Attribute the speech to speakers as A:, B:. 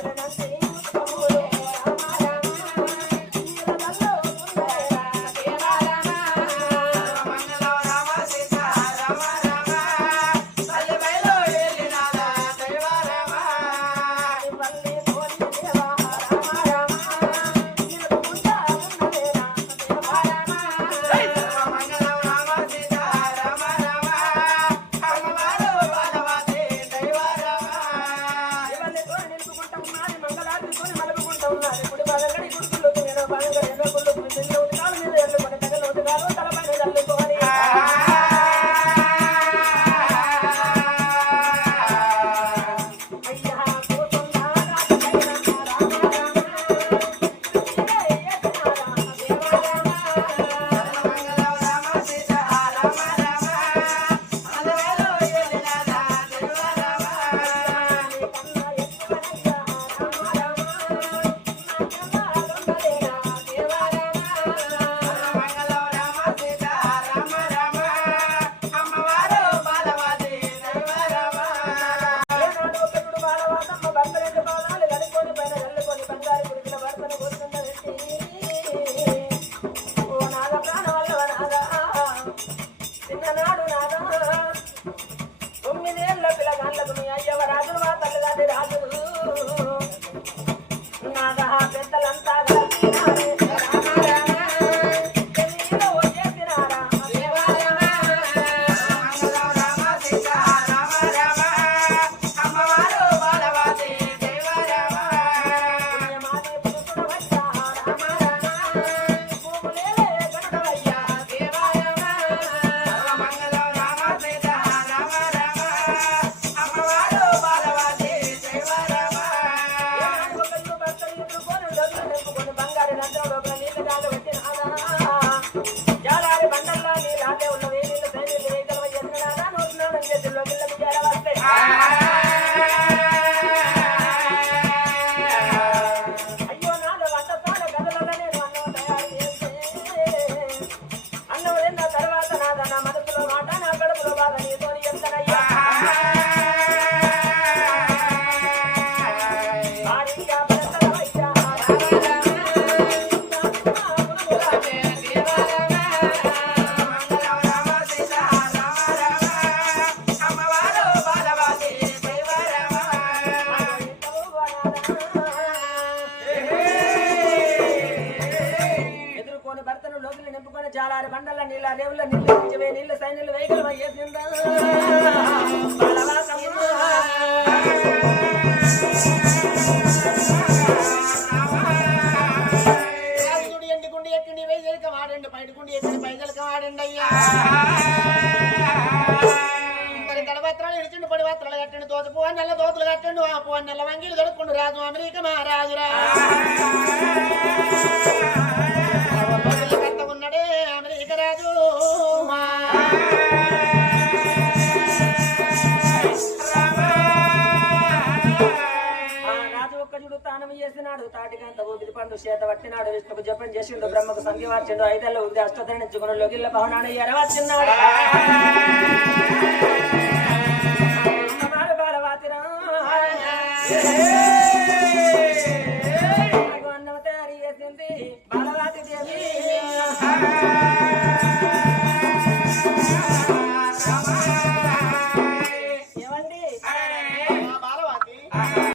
A: Para. నింపుకొని మండల నీళ్ళ రేవుల నీళ్ళు పిచ్చివే నీళ్ళు సైన్యులు వేగలు వేసిందా
B: రాజుడు ఎండుకుండి ఎక్కండి వైజలిక వాడండి బయటకుండి ఎక్కండి పైజలిక వాడండి అయ్యా. మరి తలపత్రాలు ఇడిచిండి పడి పత్రాలు కట్టండి దోత పువ్వు నెల దోతులు కట్టండి ఆ పువ్వు నెల వంగిలు దొడుకుండు రాజు అమెరికా మహారాజురా.
A: చేసినాడు తాటికంత ఊపిరి పండు చేత పట్టినాడు విష్ణుకు జపం చేసిండు బ్రహ్మకు సంధి వార్చిండు ఐదల్లో ఉంది అష్టధరించుకుని లొగిల్ల భవనాన్ని ఎరవచ్చిన్నాడు బాలవాతిరా